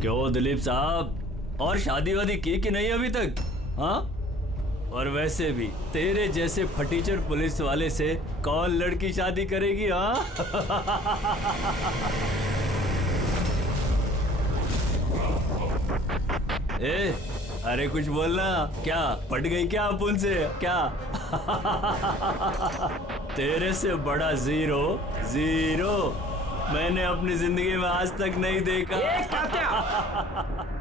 क्यों दिलीप साहब, और शादी वादी की कि नहीं अभी तक? हाँ, और वैसे भी तेरे जैसे फटीचर पुलिस वाले से कौन लड़की शादी करेगी? हाँ ए, अरे कुछ बोलना। क्या पट गई क्या अपुन से? क्या तेरे से बड़ा जीरो जीरो मैंने अपनी जिंदगी में आज तक नहीं देखा। क्या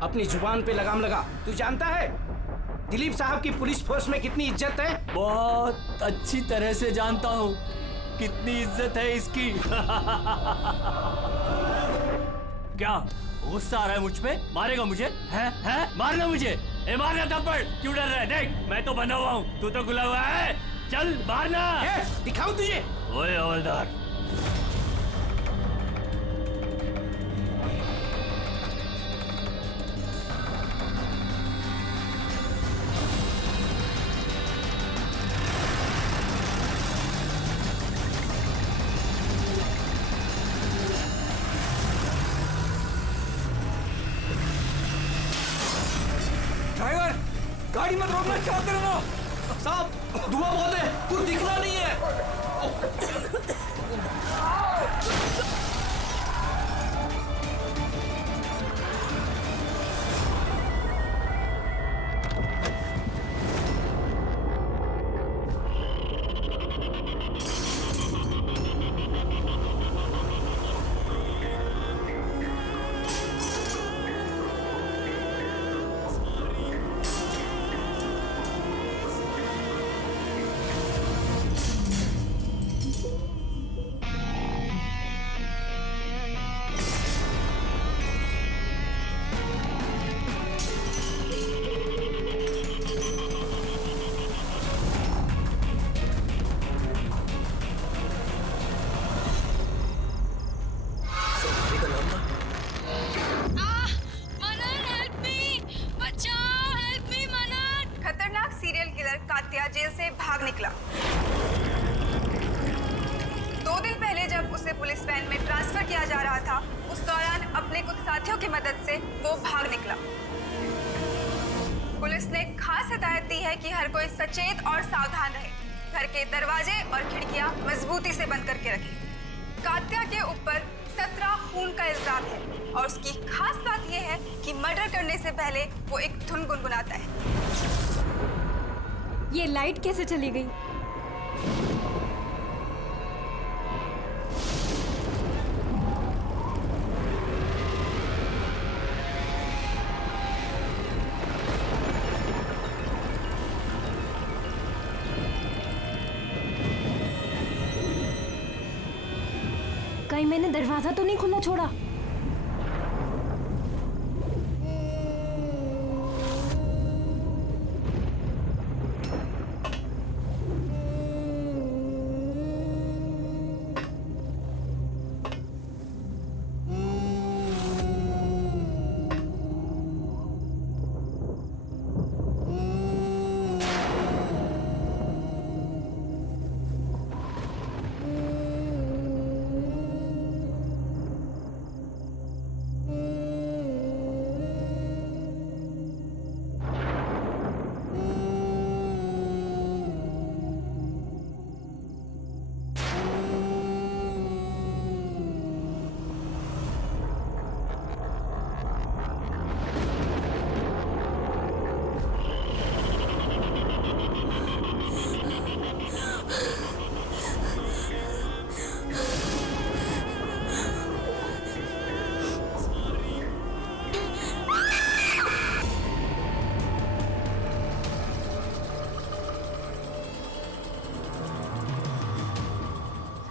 अपनी जुबान पे लगाम लगा। तू जानता है दिलीप साहब की पुलिस फोर्स में कितनी इज्जत है? बहुत अच्छी तरह से जानता हूँ कितनी इज्जत है इसकी। क्या गुस्सा आ रहा है मुझ पे? मारेगा मुझे? है मारना मुझे? मारना थप्पड़। क्यों डर रहा है? देख मैं तो बना हुआ हूँ, तू तो खुला हुआ है। चल मारना। दिखाऊं तुझे? ओए हवलदार, ड्राइवर गाड़ी मत रोकना, क्या कर रहे हो? साहब धुआं बहुत है, कुछ दिखना नहीं है। कात्या जेल से भाग निकला। 2 दिन पहले जब उसे पुलिस वैन में ट्रांसफर किया जा रहा था, उस दौरान अपने कुछ साथियों की मदद से वो भाग निकला। पुलिस ने खास हिदायत दी है कि हर कोई सचेत और सावधान रहे, घर के दरवाजे और खिड़कियां मजबूती से बंद करके रखें। कात्या के ऊपर 17 खून का इल्जाम है और उसकी खास बात यह है कि मर्डर करने से पहले वो एक धुन गुनगुनाता है। ये लाइट कैसे चली गई? कहीं मैंने दरवाजा तो नहीं खुला छोड़ा?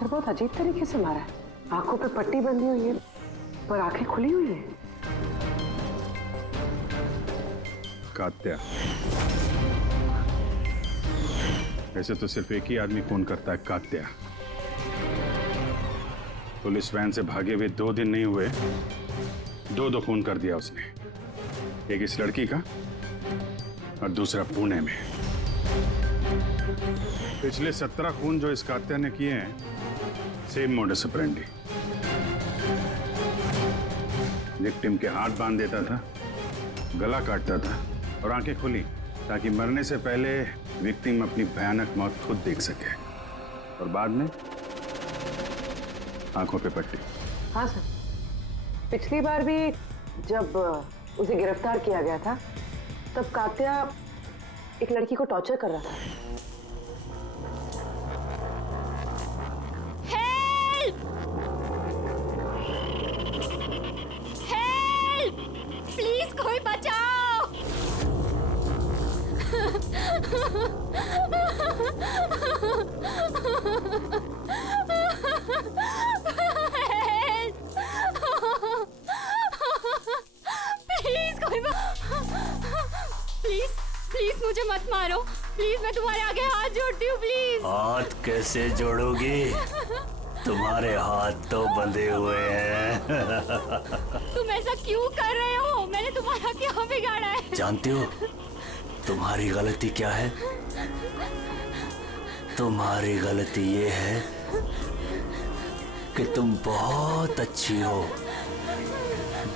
बहुत अजीब तरीके से मारा है। आंखों पे पट्टी बंधी हुई है पर आंखें खुली हुई है। कात्या, वैसे तो सिर्फ एक ही आदमी खून करता है, कात्या। पुलिस वैन से भागे हुए 2 दिन नहीं हुए, 2 खून कर दिया उसने। एक इस लड़की का और दूसरा पुणे में। पिछले 17 खून जो इस कात्या ने किए हैं, सेम मोडस ऑपरेंडी। विक्टिम के हाथ बांध देता था, गला काटता था और आंखें खुली ताकि मरने से पहले विक्टिम अपनी भयानक मौत खुद देख सके। और बाद में आंखों पे पट्टी। हाँ सर, पिछली बार भी जब उसे गिरफ्तार किया गया था तब कात्या एक लड़की को टॉर्चर कर रहा था। हेल्प! हेल्प! प्लीज कोई बचाओ! प्लीज कोई प्लीज प्लीज मुझे मत मारो, प्लीज मैं तुम्हारे आगे हाथ जोड़ती हूँ, प्लीज। हाथ कैसे जोड़ोगी? तुम्हारे हाथ तो बंधे हुए हैं। तुम ऐसा क्यों कर रहे हो? मैंने तुम्हारा क्या बिगाड़ा है? जानती हो तुम्हारी गलती क्या है? तुम्हारी गलती ये है कि तुम बहुत अच्छी हो,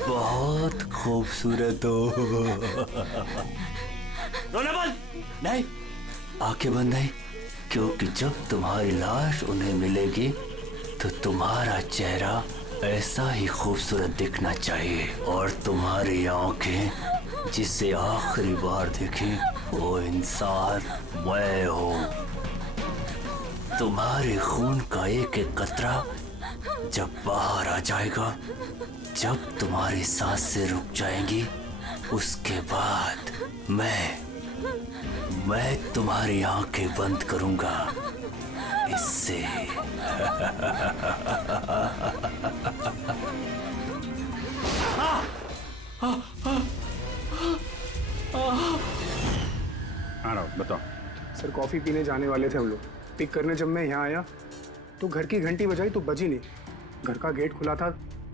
बहुत खूबसूरत हो। रोना बंद नहीं, आंखें बंद नहीं, क्योंकि जब तुम्हारी लाश उन्हें मिलेगी तो तुम्हारा चेहरा ऐसा ही खूबसूरत दिखना चाहिए और तुम्हारी आंखें जिसे आखिरी बार देखी वो इंसान मैं हूँ। तुम्हारे खून का एक एक कतरा जब बाहर आ जाएगा, जब तुम्हारी सांसें रुक जाएंगी, उसके बाद मैं तुम्हारी आंखें बंद करूंगा। इससे हाँ राव, बताओ। सर कॉफ़ी पीने जाने वाले थे हम लोग। पिक करने जब मैं यहाँ आया तो घर की घंटी बजाई तो बजी नहीं। घर का गेट खुला था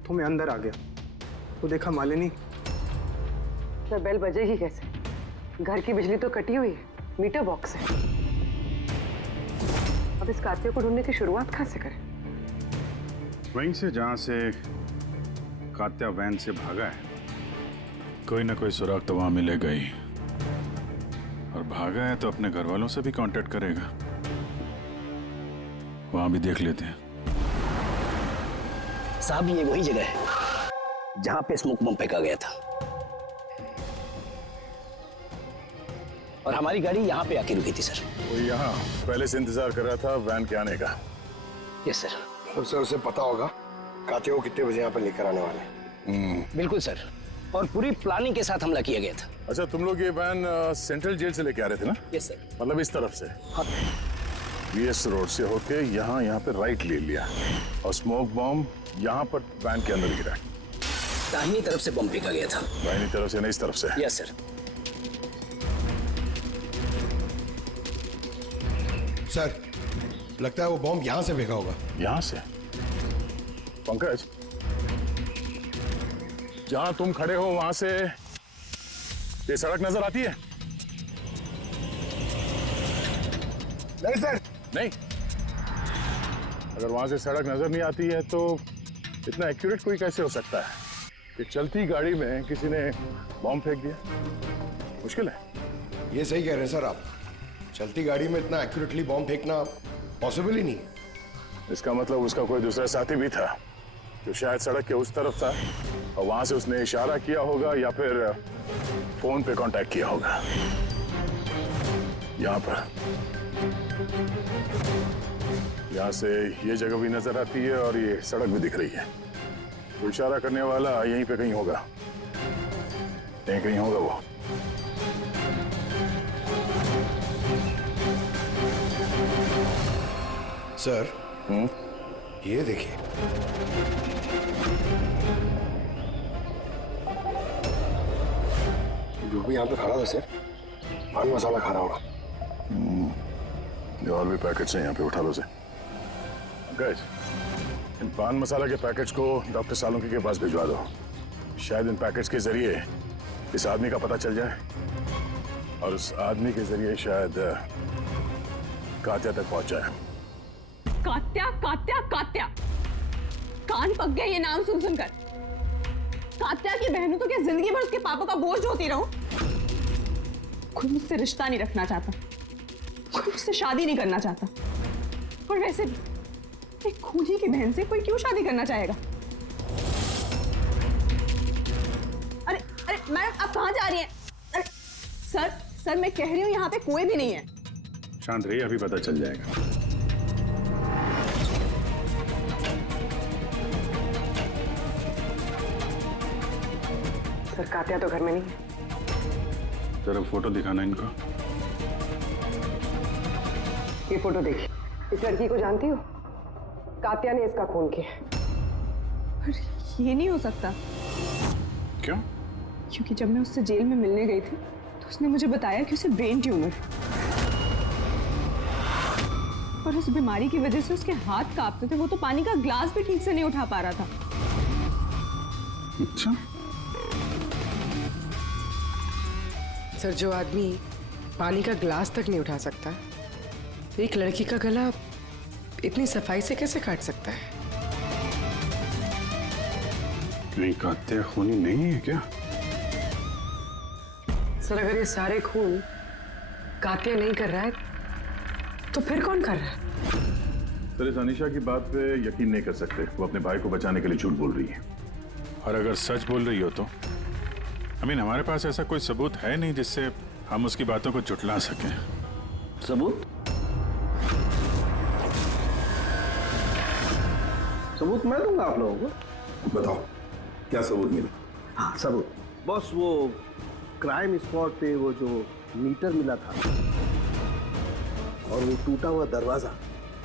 तो मैं अंदर आ गया तो देखा मालिनी। सर बेल बजेगी कैसे? घर की बिजली तो कटी हुई है, मीटर बॉक्स है। अब इस कात्या को ढूंढने की शुरुआत कहाँ से करें? वहीं से जहां से कात्या वैन से भागा है। कोई ना कोई सुराग तो वहां मिलेगा ही, और भागा है तो अपने घर वालों से भी कांटेक्ट करेगा। वहां भी देख लेते हैं। साहब ये वही जगह है जहां पे स्मोक बम फेंका गया था और हमारी गाड़ी यहाँ पे आके रुकी थी सर। वो यहाँ पहले से इंतजार कर रहा था वैन के आने का। Yes sir. तो सर उसे पता होगा कात्या को कितने बजे यहाँ पे लेकर आने वाले। बिल्कुल सर, और पूरी प्लानिंग के साथ हमला किया गया था। अच्छा, तुम लोग ये वैन सेंट्रल जेल से लेके आ रहे थे ना? Yes sir. मतलब इस तरफ से? हाँ। बीएस रोड से होके यहाँ पे राइट ले लिया और स्मोक बॉम्ब यहाँ पर वैन के अंदर गिरा। दाहिनी तरफ से बम फेंका गया था। दाहिनी तरफ से नहीं, इस तरफ से? Yes sir. सर लगता है वो बॉम्ब यहाँ से फेंका होगा। यहाँ से? पंकज, जहां तुम खड़े हो वहां से ये सड़क नजर आती है? नहीं सर। नहीं? अगर वहां से सड़क नजर नहीं आती है तो इतना एक्यूरेट कोई कैसे हो सकता है कि चलती गाड़ी में किसी ने बॉम्ब फेंक दिया? मुश्किल है। ये सही कह रहे हैं सर आप। चलती गाड़ी में इतना एक्यूरेटली बॉम्ब फेंकना पॉसिबल ही नहीं है। इसका मतलब उसका कोई दूसरा साथी भी था जो शायद सड़क के उस तरफ था और वहां से उसने इशारा किया होगा या फिर फोन पे कांटेक्ट किया होगा। यहाँ पर, यहाँ से ये जगह भी नजर आती है और ये सड़क भी दिख रही है। तो इशारा करने वाला यहीं पे कहीं होगा, यहीं कहीं होगा वो। सर ये देखिए, जो भी यहाँ पे खड़ा था सर पान मसाला खा रहा होगा। ये और भी पैकेट्स हैं यहाँ पे, उठा लो से। गैस, इन पान मसाला के पैकेट्स को डॉक्टर सालुंकी के पास भिजवा दो। शायद इन पैकेट्स के जरिए इस आदमी का पता चल जाए और उस आदमी के जरिए शायद कात्या तक पहुंच जाए। कात्या कात्या कात्या, कान पक गए ये नाम सुन सुनकर। कात्या की बहन हूं तो क्या जिंदगी भर उसके पापा का बोझ होती रहूं? कोई मुझसे रिश्ता नहीं रखना चाहता, कोई मुझसे शादी नहीं करना चाहता। और वैसे भी एक खूनी की बहन से कोई क्यों शादी करना चाहेगा? अरे अरे मैडम, आप कहाँ जा रही हैं? अरे सर मैं कह रही हूँ यहाँ पे कोई भी नहीं है। शांत रहिए, अभी पता चल जाएगा। सर कात्या तो घर में नहीं है। जरा फोटो दिखाना इनको। ये फोटो देखिए। इस लड़की को जानती हो? कात्या ने इसका खून किया। अरे ये नहीं हो सकता। क्यों? क्योंकि जब मैं उससे जेल में मिलने गई थी तो उसने मुझे बताया कि उसे ब्रेन ट्यूमर है और उस बीमारी की वजह से उसके हाथ कांपते थे। वो तो पानी का ग्लास भी ठीक से नहीं उठा पा रहा था। अच्छा, सर जो आदमी पानी का ग्लास तक नहीं उठा सकता, एक लड़की का गला इतनी सफाई से कैसे काट सकता है? नहीं, कात्या खूनी नहीं है क्या? सर अगर ये सारे खून कात्या नहीं कर रहा है तो फिर कौन कर रहा है? सर इस अनीशा की बात पे यकीन नहीं कर सकते। वो अपने भाई को बचाने के लिए झूठ बोल रही है। और अगर सच बोल रही हो तो हमारे पास ऐसा कोई सबूत है नहीं जिससे हम उसकी बातों को झुठला सकें। सबूत? सबूत मैं दूंगा आप लोगों को। बताओ क्या सबूत मिला? हाँ सबूत बॉस, वो क्राइम स्पॉट पे वो जो मीटर मिला था और वो टूटा हुआ दरवाजा,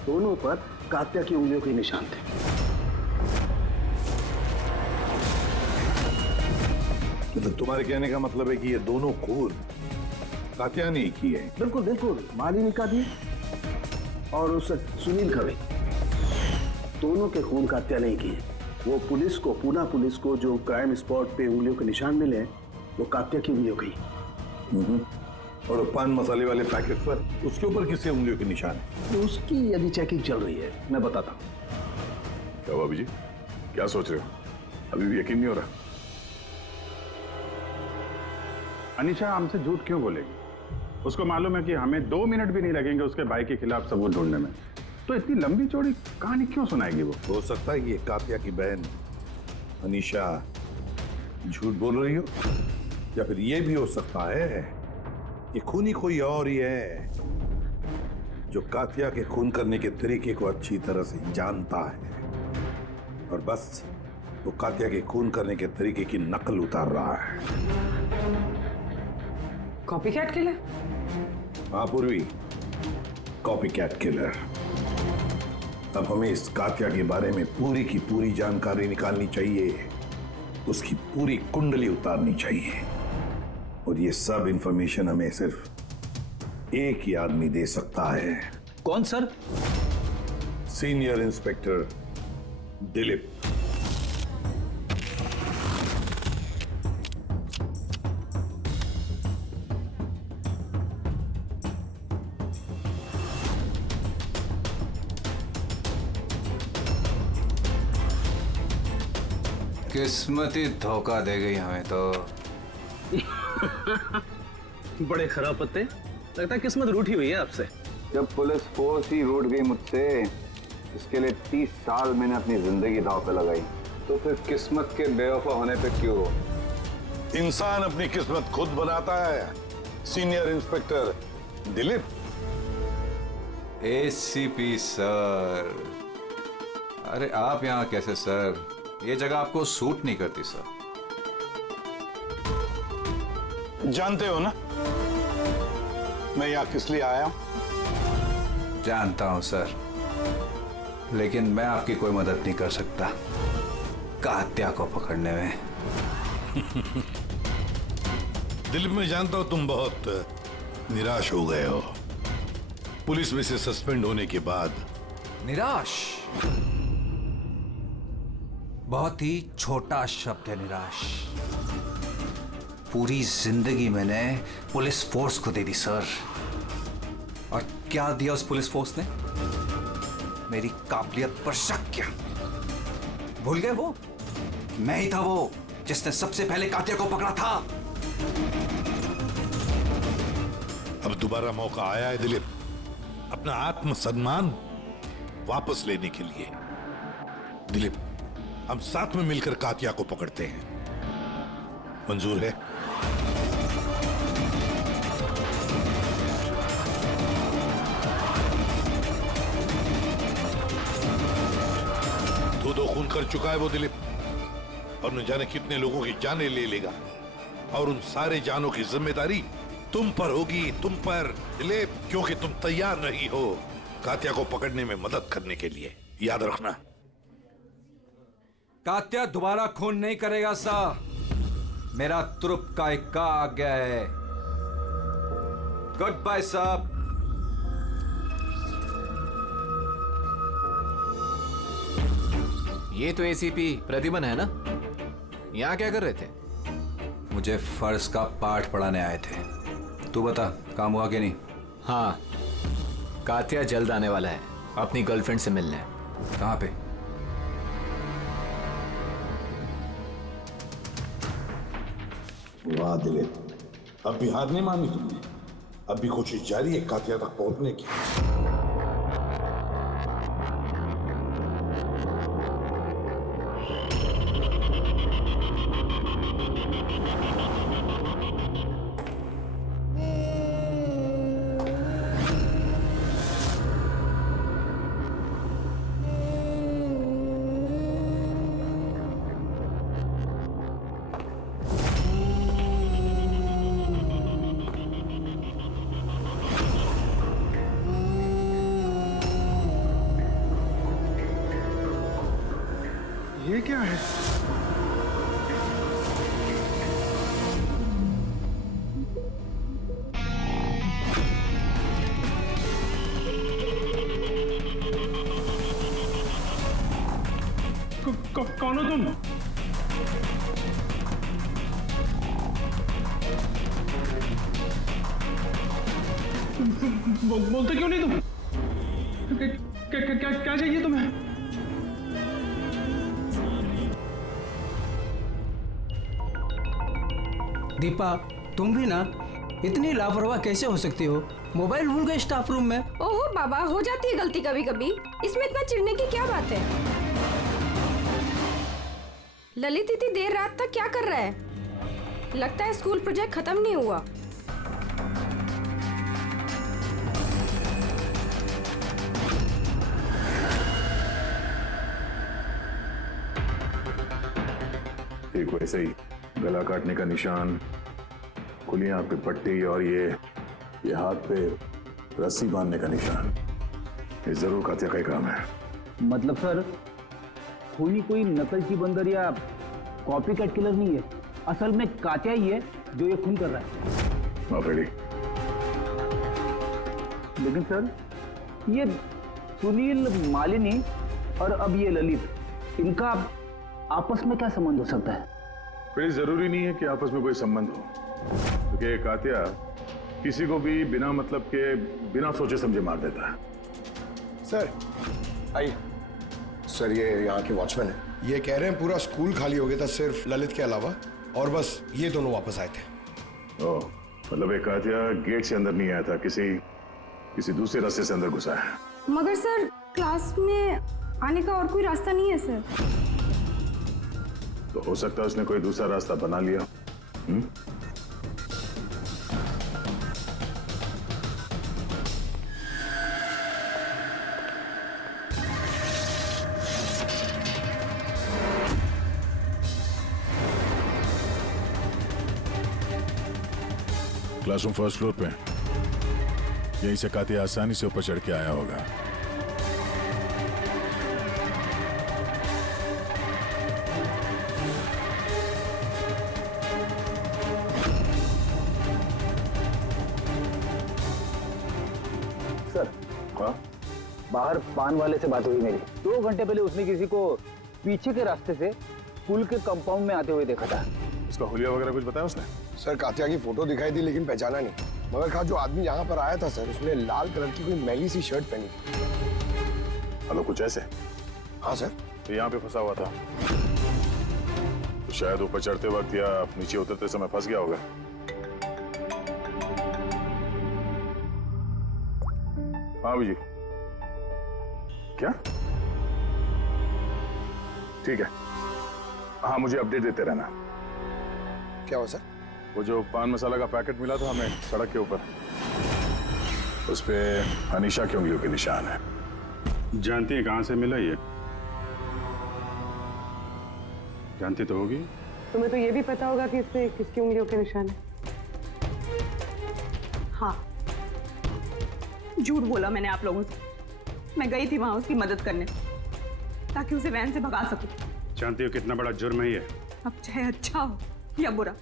दोनों पर कात्या की उंगलियों के निशान थे। मतलब तुम्हारे कहने का मतलब है कि ये दोनों खून कात्या ने की है? बिल्कुल बिल्कुल, मालिनी का भी और उस सुनील का भी, दोनों के खून कात्या नहीं किए। वो पुलिस को, पूना पुलिस को जो क्राइम स्पॉट पे उंगलियों के निशान मिले हैं वो कात्या की उंगलियों के ही। और पान मसाले वाले पैकेट पर उसके ऊपर किसके उंगलियों के निशान है? तो उसकी यदि चेकिंग चल रही है, मैं बताता हूँ। क्या हुआ अभी? क्या सोच रहे हो? अभी भी यकीन नहीं हो रहा? अनीशा हमसे झूठ क्यों बोलेगी? उसको मालूम है कि हमें 2 मिनट भी नहीं लगेंगे उसके भाई के खिलाफ सबूत ढूंढने में। तो इतनी लंबी चौड़ी कहानी क्यों सुनाएगी वो? हो सकता है कि ये कात्या की बहन अनीशा झूठ बोल रही हो, या फिर ये भी हो सकता है कि खूनी कोई और ही है जो कात्या के खून करने के तरीके को अच्छी तरह से जानता है और बस वो कात्या के खून करने के तरीके की नकल उतार रहा है। Copycat killer? हाँ पूर्वी, कॉपीकैट किलर। अब हमें इस कात्या के बारे में पूरी की पूरी जानकारी निकालनी चाहिए, उसकी पूरी कुंडली उतारनी चाहिए और ये सब इंफॉर्मेशन हमें सिर्फ एक ही आदमी दे सकता है। कौन सर? Senior inspector Dilip. किस्मत ही धोखा दे गई हमें तो। बड़े खराब पत्ते, लगता है किस्मत रूठी हुई है आपसे। जब पुलिस फोर्स ही रूठ गई मुझसे, इसके लिए 30 साल मैंने अपनी जिंदगी दांव पे लगाई, तो फिर किस्मत के बेवफा होने पे क्यों? इंसान अपनी किस्मत खुद बनाता है, senior inspector Dilip. ACP sir, अरे आप यहाँ कैसे सर? ये जगह आपको सूट नहीं करती सर। जानते हो ना मैं यहाँ किस लिए आया हूं? जानता हूं सर, लेकिन मैं आपकी कोई मदद नहीं कर सकता कात्या को पकड़ने में। दिलीप, मैं जानता हूं तुम बहुत निराश हो गए हो पुलिस में से सस्पेंड होने के बाद। निराश बहुत ही छोटा शब्द है, निराश। पूरी जिंदगी मैंने पुलिस फोर्स को दे दी सर, और क्या दिया उस पुलिस फोर्स ने? मेरी काबिलियत पर शक किया। भूल गए वो? मैं ही था वो जिसने सबसे पहले कातिया को पकड़ा था। अब दोबारा मौका आया है दिलीप, अपना आत्मसम्मान वापस लेने के लिए। दिलीप, हम साथ में मिलकर कातिया को पकड़ते हैं, मंजूर है? दो खून कर चुका है वो दिलीप, और न जाने कितने लोगों की जानें ले लेगा, और उन सारे जानों की जिम्मेदारी तुम पर होगी, तुम पर दिलीप, क्योंकि तुम तैयार नहीं हो कातिया को पकड़ने में मदद करने के लिए। याद रखना। कात्या दोबारा खून नहीं करेगा साहब, मेरा तुरुप का इक्का आ गया है। गुड बाय साहब। ये तो एसीपी प्रतिमन है ना? यहाँ क्या कर रहे थे? मुझे फर्ज का पाठ पढ़ाने आए थे। तू बता, काम हुआ कि नहीं? हाँ, कातिया जल्द आने वाला है अपनी गर्लफ्रेंड से मिलने। कहाँ पे? वाह दिलीप, अब भी हार नहीं मानी तुमने, अब भी कोशिश जारी है कातिया तक पहुंचने की। ये क्या है? कौन हो तुम? बोलते क्यों नहीं तुम? क्या चाहिए तुम्हें? दीपा, तुम भी ना इतनी लापरवाह कैसे हो सकती हो? मोबाइल भूल गए स्टाफ रूम में। ओहो बाबा, हो जाती है गलती कभी कभी, इसमें इतना चिढ़ने की क्या बात है? ललित इतनी देर रात तक क्या कर रहा है? लगता है स्कूल प्रोजेक्ट खत्म नहीं हुआ। ठीक वैसे ही गला काटने का निशान, खुली आंख पे पट्टी और ये हाथ पे रस्सी बांधने का निशान, ये जरूर कातिया का ही काम है। मतलब सर, खूनी कोई नकलची बंदर या कॉपी कैट किलर नहीं है, असल में कातिया ही है जो ये खून कर रहा है। माफ रेडी। लेकिन सर, ये सुनील, मालिनी और अब ये ललित, इनका आपस में क्या संबंध हो सकता है? फिर जरूरी नहीं है कि आपस में कोई संबंध हो, क्योंकि कातिया किसी को भी बिना मतलब के, बिना सोचे समझे मार देता है। सर आइए। सर, ये यहाँ के वॉचमैन है, ये कह रहे हैं पूरा स्कूल खाली हो गया था सिर्फ ललित के अलावा, और बस ये दोनों वापस आए थे। ओह, मतलब एक कातिया गेट से अंदर नहीं आया था, किसी दूसरे रास्ते से अंदर घुसा है। मगर सर, क्लास में आने का और कोई रास्ता नहीं है सर। तो हो सकता है उसने कोई दूसरा रास्ता बना लिया। क्लासरूम फर्स्ट फ्लोर पे, यहीं से कातिया आसानी से ऊपर चढ़ के आया होगा। सर, बाहर पान वाले से बात हुई मेरी। 2 घंटे पहले उसने किसी को पीछे के रास्ते से पुल के कंपाउंड में आते हुए देखा था। उसका हुलिया वगैरह कुछ बताया उसने? सर, कातिया की फोटो दिखाई दी लेकिन पहचाना नहीं, मगर कहा जो आदमी यहाँ पर आया था सर, उसने लाल कलर की कोई मैली सी शर्ट पहनी थी। हेलो, कुछ ऐसे? हाँ सर। तो यहाँ पे फंसा हुआ था, शायद ऊपर चढ़ते वक्त या नीचे उतरते समय फंस गया होगा। हाँ जी, क्या? ठीक है, हाँ मुझे अपडेट देते रहना। क्या हुआ सर? वो जो पान मसाला का पैकेट मिला था हमें सड़क के ऊपर, उस पे अनीशा की उंगलियों के निशान है। जानती है कहां से मिला ये? जानती तो होगी। तुम्हें तो ये भी पता होगा कि इसमें किसकी उंगलियों के निशान है। हाँ, झूठ बोला मैंने आप लोगों से। मैं गई थी वहां उसकी मदद करने ताकि उसे वैन से भगा सकूं। जानती हो कितना बड़ा जुर्म है ये? अब चाहे अच्छा हो या बुरा,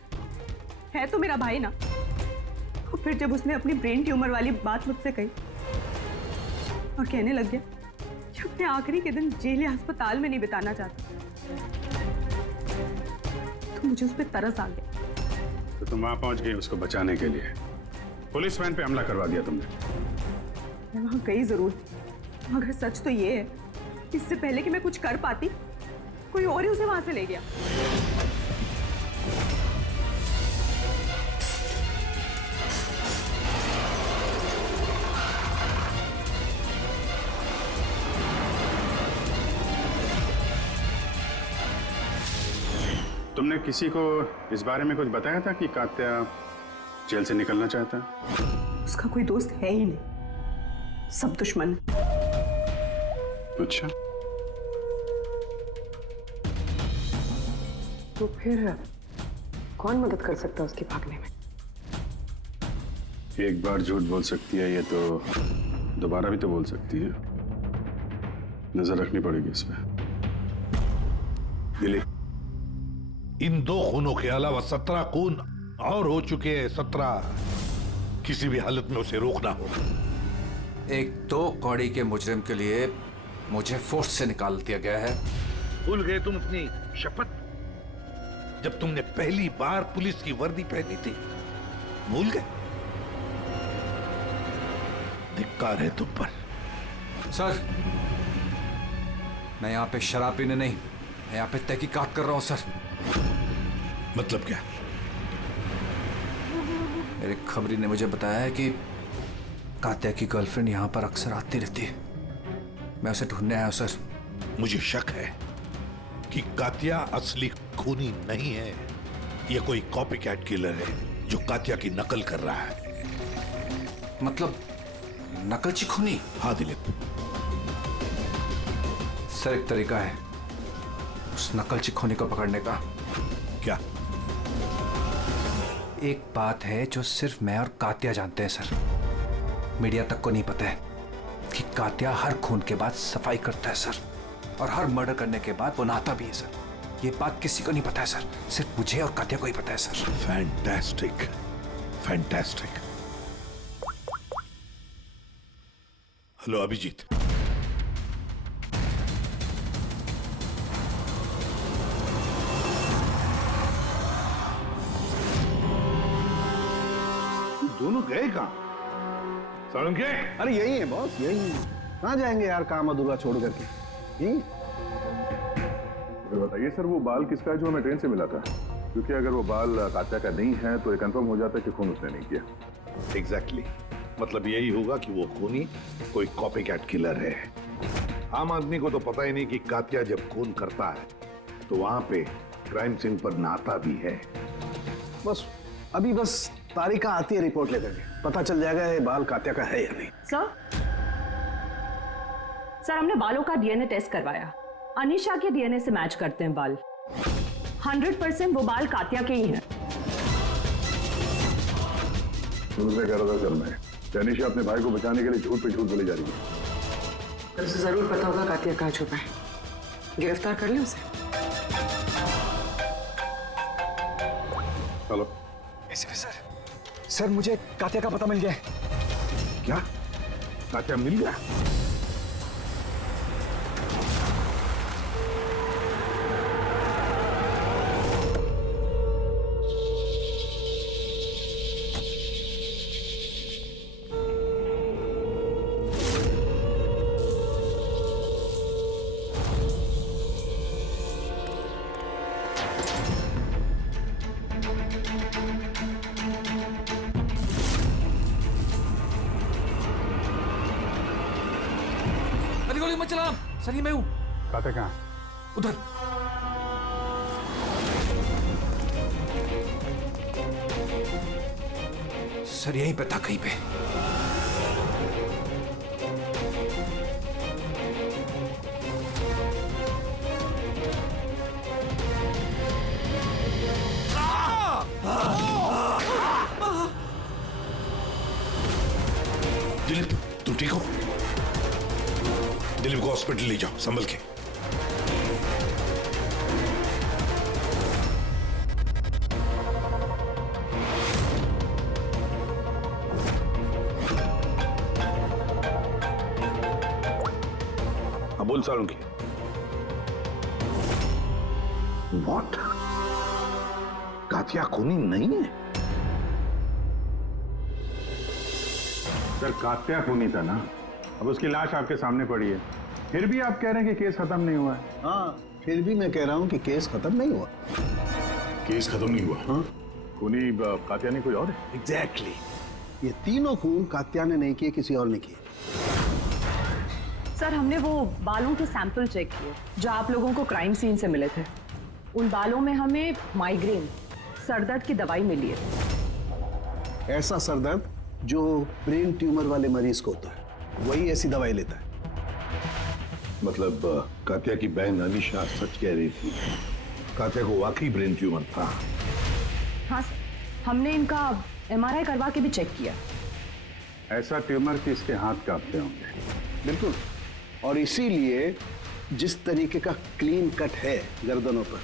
है तो मेरा भाई ना। और फिर जब उसने अपनी ब्रेन ट्यूमर वाली बात मुझसे कही और कहने लग गया कि अपने आखिरी के दिन जेल या अस्पताल में नहीं बिताना चाहता, तो मुझे उस पर तरस आ गया। तो तुम वहां पहुंच गई उसको बचाने के लिए, पुलिस वैन पे हमला करवा दिया तुमने। मैं वहां गई जरूर थी, मगर सच तो ये है, इससे पहले कि मैं कुछ कर पाती, कोई और ही उसे वहां से ले गया। तुमने किसी को इस बारे में कुछ बताया था कि कात्या जेल से निकलना चाहता है? उसका कोई दोस्त है ही नहीं, सब दुश्मन। अच्छा, तो फिर कौन मदद कर सकता है उसके भागने में? एक बार झूठ बोल सकती है ये तो दोबारा भी तो बोल सकती है। नजर रखनी पड़ेगी इस पे। दिलीप, इन 2 खूनों के अलावा 17 खून और हो चुके हैं। 17 किसी भी हालत में उसे रोकना होगा। एक 2 कौड़ी के मुजरिम के लिए मुझे फोर्स से निकाल दिया गया है। भूल गए तुम अपनी शपथ जब तुमने पहली बार पुलिस की वर्दी पहनी थी? भूल गए? धिक्कार है तुम पर। सर, मैं यहाँ पे शराब पीने नहीं, मैं यहाँ पे तहकीकात कर रहा हूँ सर। मतलब क्या? मेरे खबरी ने मुझे बताया है कि कात्या की गर्लफ्रेंड यहाँ पर अक्सर आती रहती है। मैं उसे ढूंढने आया हूँ सर। मुझे शक है कि कात्या असली खूनी नहीं है। ये कोई कॉपीकैट किलर है जो कात्या की नकल कर रहा है। मतलब नकलची खूनी? हाँ दिलीप। सर, एक तरीका है उस नकलची खूनी को पकड़ने का। क्या? एक बात है जो सिर्फ मैं और कात्या जानते हैं सर, मीडिया तक को नहीं पता है कि कात्या हर खून के बाद सफाई करता है सर, और हर मर्डर करने के बाद वो नहाता भी है सर। ये बात किसी को नहीं पता है सर, सिर्फ मुझे और कात्या को ही पता है sir. Fantastic, fantastic. Hello Abhijeet. दोनों गए कहाँ? सालुंके? अरे यही है बॉस, यही है। कहाँ जाएंगे यार काम अधूरा छोड़ करके? यही। बताइए सर, वो बाल किसका है जो हमें ट्रेन से मिला था? क्योंकि अगर वो बाल कात्या का नहीं है तो ये कंफर्म हो जाता है कि खून उसने नहीं किया। एग्जैक्टली, मतलब यही होगा कि वो खूनी कोई कॉपीकैट किलर है। आम आदमी को तो पता ही नहीं कि कात्या जब खून करता है तो वहां पे क्राइम सीन पर नहाता भी है। बस अभी बस तारिका आती है रिपोर्ट लेकर के, पता चल जाएगा ये बाल कात्या का है या नहीं। सर, हमने बालों का डीएनए टेस्ट करवाया, अनीशा के डीएनए से मैच करते हैं बाल। 100% वो बाल कात्या के ही हैं। दूसरे कह रहा था सर मैं, अनीशा अपने भाई को बचाने के लिए झूठ पे झूठ बोली जा रही है। उसे जरूर पता होगा कात्या कहाँ छुपा है, गिरफ्तार कर ले उसे। हेलो सर, मुझे कात्या का पता मिल गया है। क्या? कात्या मिल गया? गोली मत चला। सर ये मैं हूँ। कात्या कहाँ? उधर। सर यहीं पे था कहीं पे। दिलीप तुम ठीक हो? दिलीप को हॉस्पिटल ले जाओ संभल के। हाँ बोल सालुंकी। व्हाट? कातिया खूनी नहीं है? सर कात्या खूनी था ना, अब उसकी लाश आपके सामने पड़ी है, फिर भी आप कह रहे हैं कि केस खत्म नहीं हुआ है। हाँ, फिर भी मैं कह रहा हूँ कि केस खत्म नहीं हुआ। केस खत्म नहीं हुआ? हाँ? खूनी कात्या नहीं कोई और है? एग्जैक्टली। ये तीनों खून कात्या ने नहीं किए, किसी और ने किए। सर हमने वो बालों के सैंपल चेक किए जो आप लोगों को क्राइम सीन से मिले थे। उन बालों में हमें माइग्रेन, सरदर्द की दवाई मिली है। ऐसा सरदर्द जो ब्रेन ट्यूमर वाले मरीज को होता है, वही ऐसी दवाई लेता है। मतलब कात्या की बहन अनीशा सच कह रही थी, कात्या को वाकई ब्रेन ट्यूमर था। हाँ सर, हमने इनका MRI करवा के भी चेक किया। ऐसा ट्यूमर कि इसके हाथ कांपते होंगे। बिल्कुल, और इसीलिए जिस तरीके का क्लीन कट है गर्दनों पर,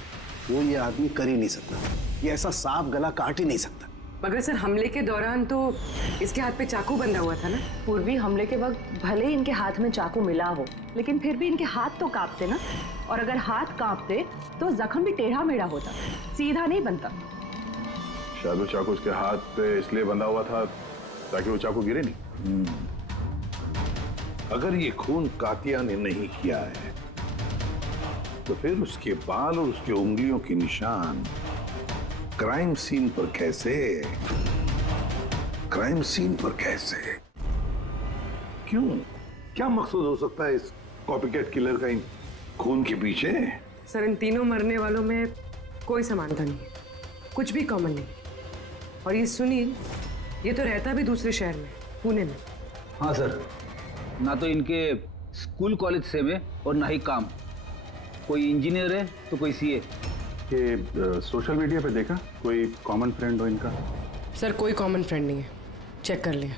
वो ये आदमी कर ही नहीं सकता। ये ऐसा साफ गला काट ही नहीं सकता। मगर सर हमले के दौरान तो इसके हाथ पे चाकू बंधा हुआ था ना। पूर्वी हमले के वक्त भले ही इनके हाथ में चाकू मिला हो, लेकिन फिर भी इनके हाथ तो कांपते ना, और अगर हाथ कांपते तो जख्म भी टेढ़ा मेढ़ा होता, सीधा नहीं बनता। शायद वो चाकू उसके हाथ पे इसलिए बंधा हुआ था ताकि वो चाकू गिरे नहीं। अगर ये खून कातिया ने नहीं किया है तो फिर उसके बाल और उसकी उंगलियों के निशान क्राइम सीन पर कैसे? क्राइम सीन पर कैसे? क्यों? क्या मकसद हो सकता है इस कॉपीकैट किलर का इन खून के पीछे? सर इन तीनों मरने वालों में कोई समानता नहीं है, कुछ भी कॉमन नहीं। और ये सुनील, ये तो रहता भी दूसरे शहर में, पुणे में। हाँ सर, ना तो इनके स्कूल कॉलेज से में और ना ही काम। कोई इंजीनियर है तो कोई CA। ये सोशल मीडिया पे देखा कोई कॉमन फ्रेंड हो इनका? सर कोई कॉमन फ्रेंड नहीं है, चेक कर लिया।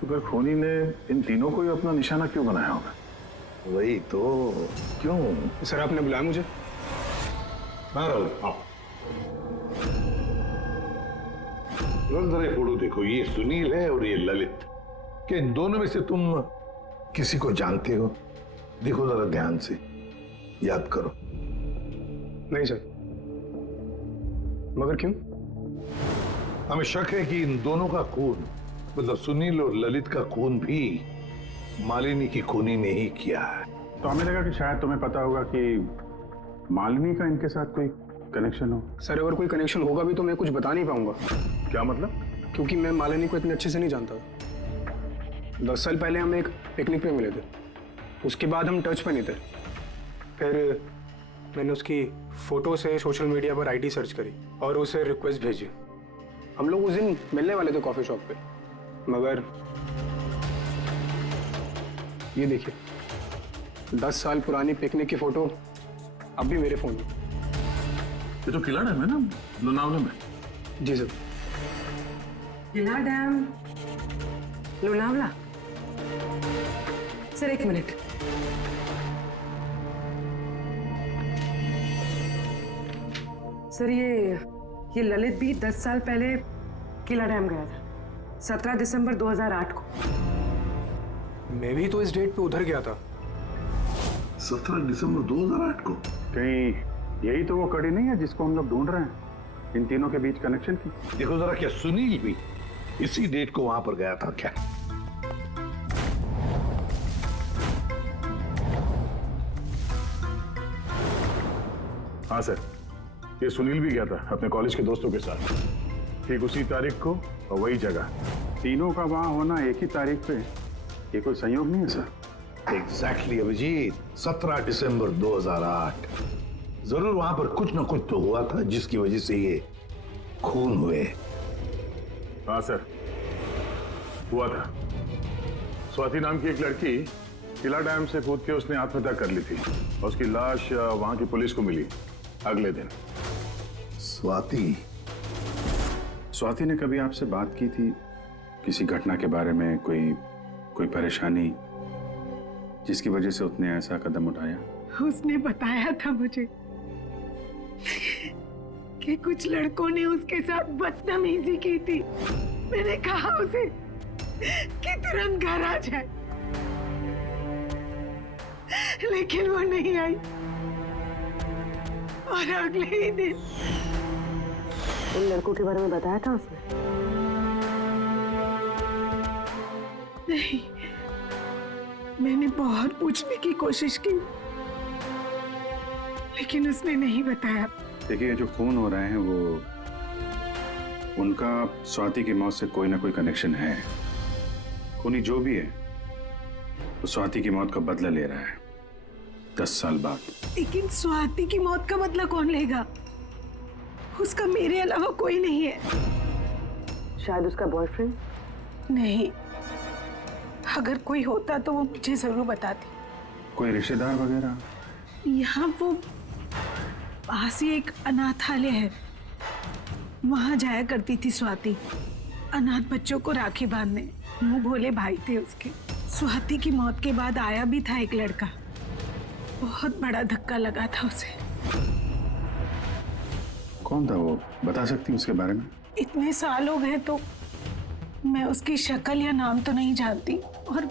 तो फिर खूनी ने इन तीनों को ही अपना निशाना क्यों बनाया होगा? वही तो, क्यों? सर आपने बुलाया मुझे? हाँ राहुल, आओ। जरा ये फोटो देखो, ये सुनील है और ये ललित। क्या इन दोनों में से तुम किसी को जानते हो? देखो जरा ध्यान से, याद करो। नहीं सर। मगर क्यों? हमें शक है कि इन दोनों का खून, मतलब सुनील और ललित का खून भी मालिनी की खूनी ने ही किया है। तो हमें लगा कि शायद तुम्हें पता होगा कि मालिनी का इनके साथ कोई कनेक्शन हो। सर अगर कोई कनेक्शन होगा भी तो मैं कुछ बता नहीं पाऊंगा। क्या मतलब? क्योंकि मैं मालिनी को इतने अच्छे से नहीं जानता। 10 साल पहले हम एक पिकनिक पे मिले थे, उसके बाद हम टच पे नहीं थे। फिर मैंने उसकी फोटो से सोशल मीडिया पर ID सर्च करी और उसे रिक्वेस्ट भेजी। हम लोग उस दिन मिलने वाले थे कॉफी शॉप पे, मगर ये देखिए 10 साल पुरानी पिकनिक की फोटो अब भी मेरे फोन में। ये तो किला डैम है ना, लोनावला में? जी सर। किला डैम, लोनावला। सर एक मिनट। सर ये ललित भी 10 साल पहले किला डैम गया था, 17 दिसंबर 2008 को। मैं भी तो इस डेट पे उधर गया था। 17 दिसंबर 2008 को? कहीं यही तो वो कड़ी नहीं है जिसको हम लोग ढूंढ रहे हैं, इन तीनों के बीच कनेक्शन की? देखो जरा, क्या सुनील भी इसी डेट को वहां पर गया था क्या? हाँ सर, ये सुनील भी गया था अपने कॉलेज के दोस्तों के साथ, ठीक उसी तारीख को और वही जगह। तीनों का वहां होना एक ही तारीख पे, ये कोई संयोग नहीं है सर? एग्जैक्टली अभिजीत, 17 दिसंबर 2008। जरूर वहां पर कुछ ना कुछ तो हुआ था जिसकी वजह से ये खून हुए। हाँ सर, हुआ था। स्वाति नाम की एक लड़की किला डैम से कूद के उसने आत्महत्या कर ली थी और उसकी लाश वहां की पुलिस को मिली अगले दिन। स्वाति ने कभी आपसे बात की थी किसी घटना के बारे में, कोई परेशानी जिसकी वजह से उसने ऐसा कदम उठाया? उसने बताया था मुझे कि कुछ लड़कों ने उसके साथ बदतमीजी की थी। मैंने कहा उसे कि तुरंत घर आ जाए, लेकिन वो नहीं आई और अगले ही दिन उन लड़कों के बारे में बताया था उसने? नहीं, मैंने बहुत पूछने की कोशिश की, लेकिन उसने नहीं बताया। देखिए, जो खून हो रहे हैं वो उनका स्वाति की मौत से कोई ना कोई कनेक्शन है। खूनी जो भी है वो स्वाति की मौत का बदला ले रहा है 10 साल बाद। लेकिन स्वाति की मौत का बदला कौन लेगा? उसका मेरे अलावा कोई नहीं है। शायद उसका बॉयफ्रेंड? नहीं, अगर कोई होता तो वो मुझे जरूर बताती। कोई रिश्तेदार वगैरह? यहाँ वो पास ही एक अनाथालय है, वहां जाया करती थी स्वाति अनाथ बच्चों को राखी बांधने। मुंह भोले भाई थे उसके। स्वाति की मौत के बाद आया भी था एक लड़का, बहुत बड़ा धक्का लगा था उसे। कौन था वो, बता सकती हैं उसके बारे में? इतने साल हो गए तो मैं उसकी शक्ल या नाम तो नहीं जानती, और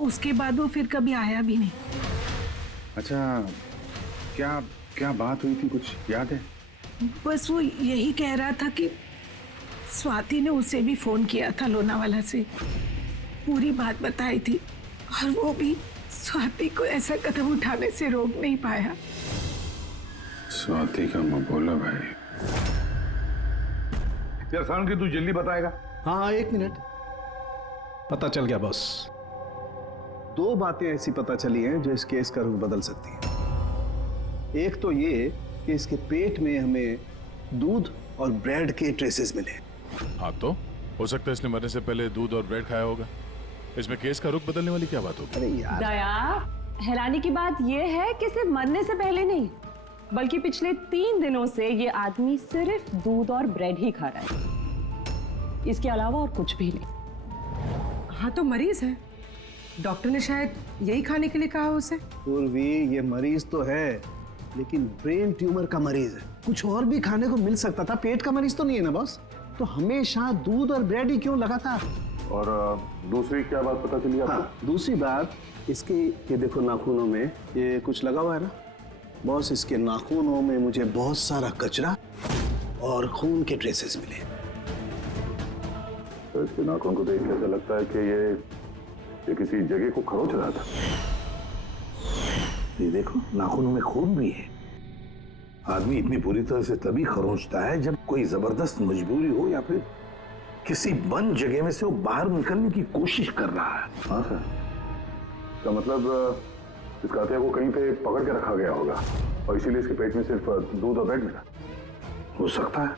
उसके बाद वो फिर कभी आया भी नहीं। अच्छा, क्या बात हुई थी, कुछ याद है? बस वो यही कह रहा था कि स्वाति ने उसे भी फोन किया था लोनावाला से, पूरी बात बताई थी, और वो भी स्वाति को ऐसा कदम उठाने से रोक नहीं पाया। स्वाति का मबोला भाई। यार साउंड की तू जल्दी बताएगा? हाँ, 1 मिनट। पता चल गया बॉस। 2 बातें ऐसी पता चली हैं जो इस केस का रुख बदल सकती हैं। एक तो ये कि इसके पेट में हमें दूध और ब्रेड के ट्रेसेस मिले। हाँ, तो हो सकता है इसने मरने से पहले दूध और ब्रेड खाया होगा। इसमें केस का रुख बदलने वाली क्या बात होगी? अरे यार, दया, हैरानी की बात यह है कि सिर्फ मरने से पहले नहीं, बल्कि पिछले 3 दिनों से ये आदमी सिर्फ दूध और ब्रेड ही खा रहा है, इसके अलावा और कुछ भी नहीं। हाँ, तो मरीज है, डॉक्टर ने शायद यही खाने के लिए कहा उसे। पूर्वी, ये मरीज तो है, लेकिन ब्रेन ट्यूमर का मरीज है। कुछ और भी खाने को मिल सकता था, पेट का मरीज तो नहीं है ना बॉस। तो हमेशा दूध और ब्रेड ही क्यों लगातार? और दूसरी क्या बात पता चली आपको? हाँ, दूसरी बात इसके, ये देखो नाखूनों में ये कुछ लगा हुआ है ना बॉस। इसके नाखूनों में मुझे बहुत सारा कचरा और खून के ट्रेसेस मिले। तो इसके नाखून को देख के ऐसा लगता है कि ये किसी जगह को खरोच रहा था। ये देखो, नाखूनों में खून भी है। आदमी इतनी बुरी तरह से तभी खरोंचता है जब कोई जबरदस्त मजबूरी हो या फिर किसी बंद जगह में से वो बाहर निकलने की कोशिश कर रहा है। हाँ सर, इसका मतलब इस कातिया को कहीं पे पकड़ के रखा गया होगा और इसीलिए इसके पेट में सिर्फ दूध और ब्रेड मिला। हो सकता है,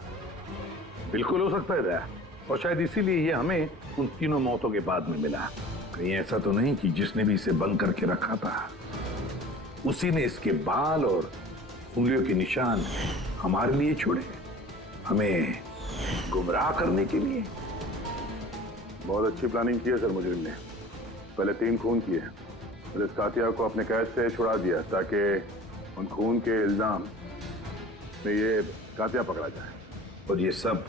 बिल्कुल हो सकता है दया। और शायद इसीलिए ये हमें उन तीनों मौतों के बाद में मिला। कहीं ऐसा तो नहीं कि जिसने भी इसे बंद करके रखा था उसी ने इसके बाल और उंगलियों के निशान हमारे लिए छोड़े, हमें गुमराह करने के लिए। बहुत अच्छी प्लानिंग की है सर मुजरिम ने। पहले 3 खून किए और इस कातिया को अपने कैद से छुड़ा दिया ताकि उन खून के इल्जाम में ये कातिया पकड़ा जाए। और ये सब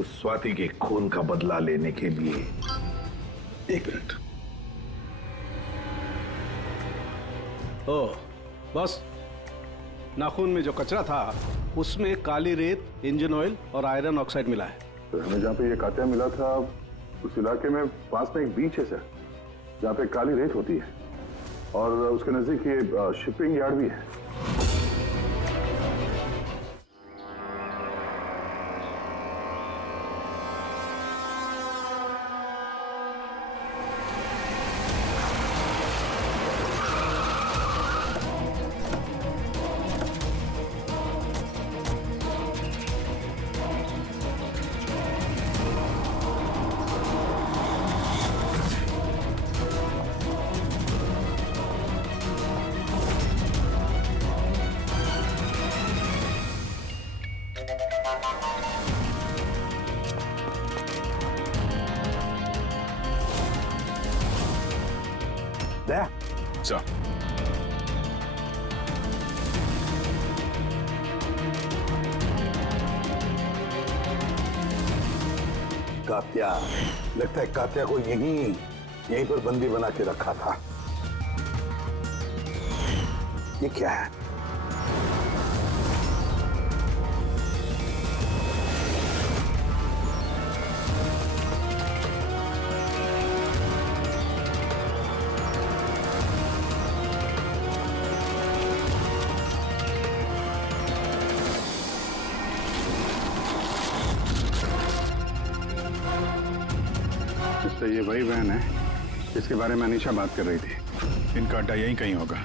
उस स्वाति के खून का बदला लेने के लिए। 1 मिनट। ओह बस, नाखून में जो कचरा था उसमें काली रेत, इंजन ऑयल और आयरन ऑक्साइड मिला है। तो हमें जहाँ पे ये कातिया मिला था उस इलाके में पास में एक बीच है सर, जहाँ पे काली रेत होती है और उसके नजदीक ये शिपिंग यार्ड भी है। दया सर। कात्या, लगता है कात्या को यहीं पर बंदी बना के रखा था। ये क्या है? तो ये वही वैन है जिसके बारे में अनीशा बात कर रही थी। इनका अड्डा यहीं कहीं होगा।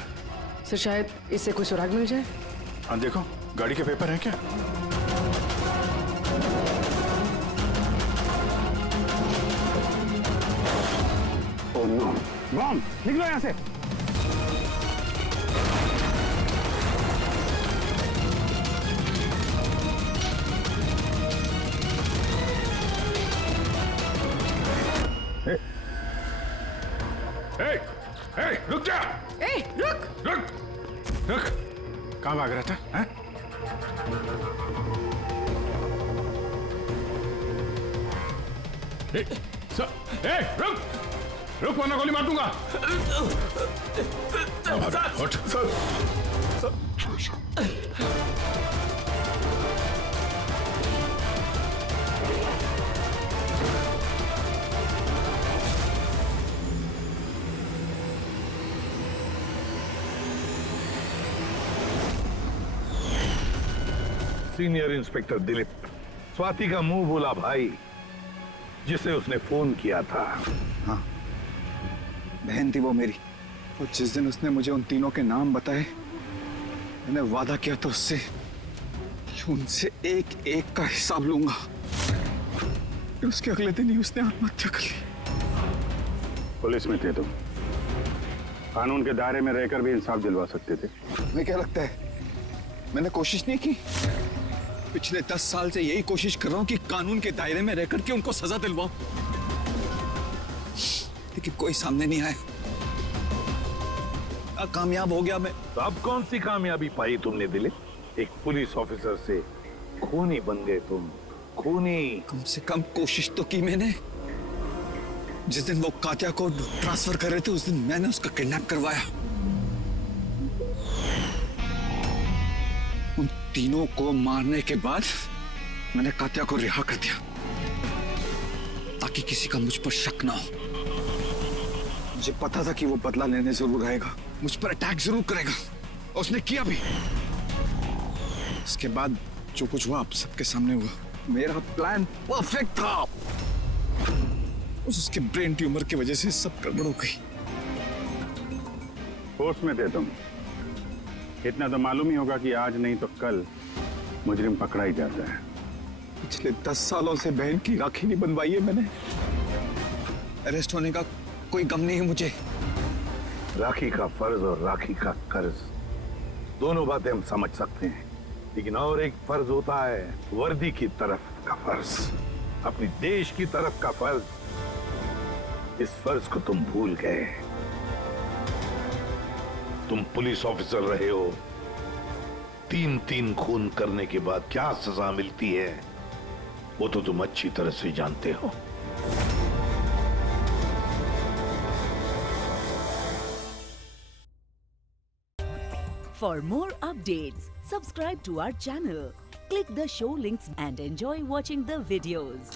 सर शायद इससे कोई सुराग मिल जाए। हाँ देखो, गाड़ी के पेपर हैं क्या? Oh no, bomb! निकलो यहाँ से। रुक जा! रुक! रुक! कहाँ भाग रहा था? हैं? रुक! रुक वरना गोली मार दूंगा। उठ। सीनियर इंस्पेक्टर दिलीप, स्वाति का मुंह बोला भाई जिसे उसने फोन किया था। हाँ, बहन थी वो मेरी। और जिस दिन उसने मुझे उन तीनों के नाम बताए, मैंने वादा किया था उससे कि उनसे एक एक का हिसाब लूंगा। फिर उसके अगले दिन ही उसने आत्महत्या कर ली। पुलिस में थे तुम, कानून के दायरे में रहकर भी इंसाफ दिलवा सकते थे। तुम्हें क्या लगता है मैंने कोशिश नहीं की? पिछले 10 साल से यही कोशिश कर रहा हूं कि कानून के दायरे में रहकर के उनको सजा दिलवाऊं, लेकिन कोई सामने नहीं आया। कामयाब हो गया मैं। तो अब कौन सी कामयाबी पाई तुमने दिलीप? एक पुलिस ऑफिसर से खूनी बन गए तुम, खूनी। कम से कम कोशिश तो की मैंने। जिस दिन वो कात्या को ट्रांसफर कर रहे थे उस दिन मैंने उसका किडनैप करवाया। उन तीनों को मारने के बाद मैंने कात्या को रिहा कर दिया ताकि किसी का मुझ पर शक ना हो। मुझे पता था कि वो बदला लेने जरूर आएगा, मुझ पर अटैक जरूर करेगा। उसने किया भी। इसके बाद जो कुछ हुआ आप सबके सामने हुआ। मेरा प्लान परफेक्ट था। उसके ब्रेन ट्यूमर की वजह से सब गड़बड़ हो गई। होश में थे तुम, इतना तो मालूम ही होगा कि आज नहीं तो कल मुजरिम पकड़ा ही जाता है। पिछले 10 सालों से बहन की राखी नहीं बनवाई है मैंने। अरेस्ट होने का कोई गम नहीं है मुझे। राखी का फर्ज और राखी का कर्ज, दोनों बातें हम समझ सकते हैं, लेकिन और एक फर्ज होता है वर्दी की तरफ का फर्ज, अपनी देश की तरफ का फर्ज। इस फर्ज को तुम भूल गए। तुम पुलिस ऑफिसर रहे हो, 3 खून करने के बाद क्या सजा मिलती है वो तो तुम अच्छी तरह से जानते हो। For more updates, subscribe to our channel, click the show links and enjoy watching the videos.